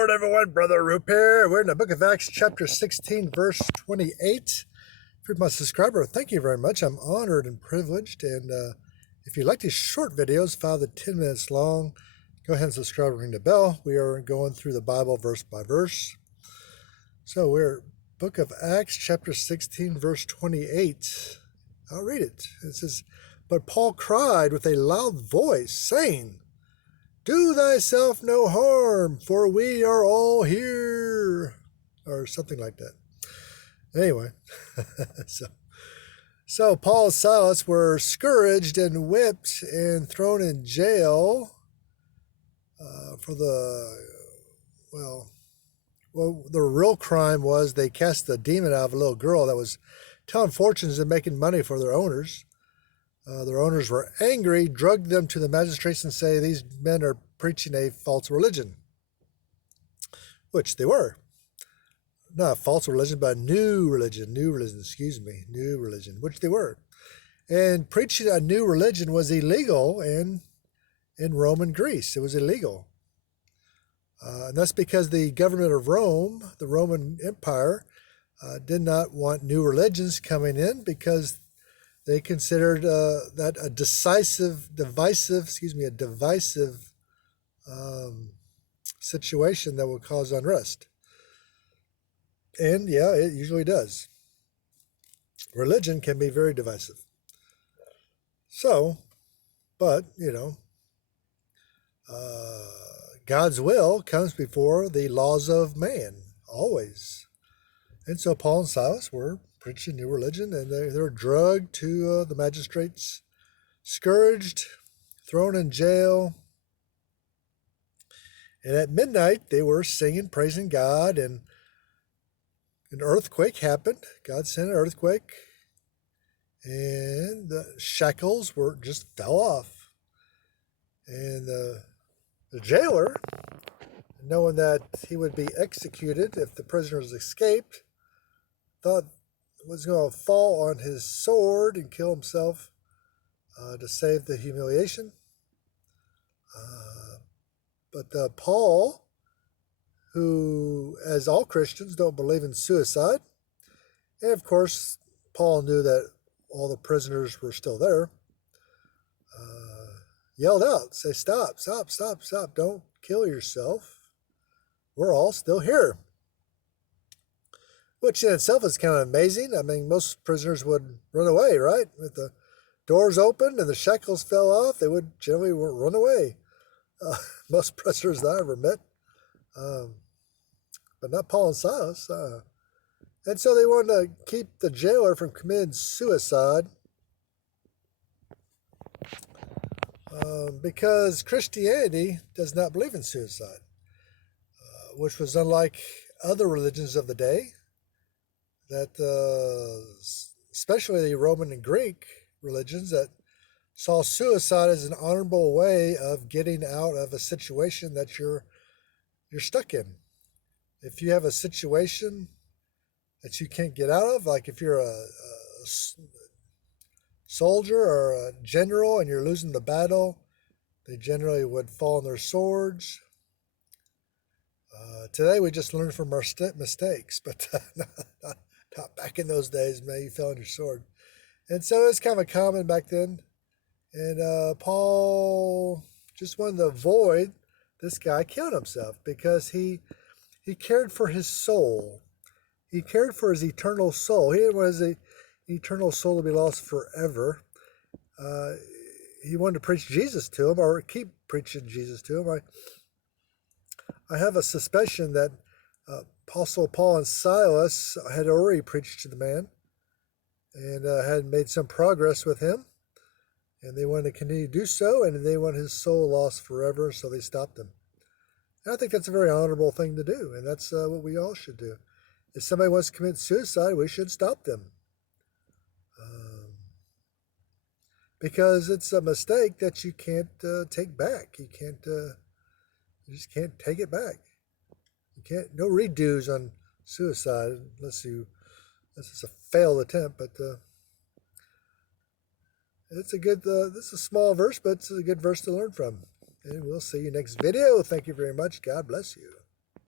Lord, everyone. Brother Roop here. We're in the book of Acts, chapter 16, verse 28. If you're my subscriber, thank you very much. I'm honored and privileged. And if you like these short videos, 5 to 10 minutes long, go ahead and subscribe and ring the bell. We are going through the Bible verse by verse. So we're book of Acts, chapter 16, verse 28. I'll read it. It says, "But Paul cried with a loud voice, saying, 'Do thyself no harm, for we are all here,'" or something like that. Anyway, so Paul and Silas were scourged and whipped and thrown in jail for the real crime was they cast the demon out of a little girl that was telling fortunes and making money for their owners. Their owners were angry, drugged them to the magistrates, and say these men are preaching a false religion, which they were. Not a false religion, but a new religion, which they were. And preaching a new religion was illegal in Roman Greece. It was illegal. And that's because the government of Rome, the Roman Empire, did not want new religions coming in because they considered that a divisive situation that would cause unrest. And yeah, it usually does. Religion can be very divisive. So, but, God's will comes before the laws of man, always. And so Paul and Silas were preaching new religion, and they were drugged to the magistrates, scourged, thrown in jail. And at midnight, they were singing, praising God, and an earthquake happened. God sent an earthquake, and the shackles just fell off. And the jailer, knowing that he would be executed if the prisoners escaped, thought was going to fall on his sword and kill himself to save the humiliation. But Paul, who, as all Christians, don't believe in suicide, and of course, Paul knew that all the prisoners were still there, yelled out, say, "Stop, stop, stop, stop, don't kill yourself. We're all still here." Which in itself is kind of amazing. I mean, most prisoners would run away, right? If the doors opened and the shackles fell off, they would generally run away. Most prisoners that I ever met. But not Paul and Silas. And so they wanted to keep the jailer from committing suicide because Christianity does not believe in suicide, which was unlike other religions of the day, that especially the Roman and Greek religions that saw suicide as an honorable way of getting out of a situation that you're stuck in. If you have a situation that you can't get out of, like if you're a soldier or a general and you're losing the battle, they generally would fall on their swords. Today we just learn from our mistakes, but not back in those days, man, you fell on your sword. And so it's kind of common back then. And Paul just wanted to avoid this guy killing himself because he cared for his soul. He cared for his eternal soul. He didn't want his eternal soul to be lost forever. He wanted to preach Jesus to him, or keep preaching Jesus to him. I have a suspicion that Apostle Paul and Silas had already preached to the man and had made some progress with him. And they wanted to continue to do so, and they want his soul lost forever, so they stopped him. And I think that's a very honorable thing to do, and that's what we all should do. If somebody wants to commit suicide, we should stop them. Because it's a mistake that you can't take back. You just can't take it back. No redos on suicide unless it's a failed attempt, but it's a good, this is a small verse, but it's a good verse to learn from. And we'll see you next video. Thank you very much. God bless you.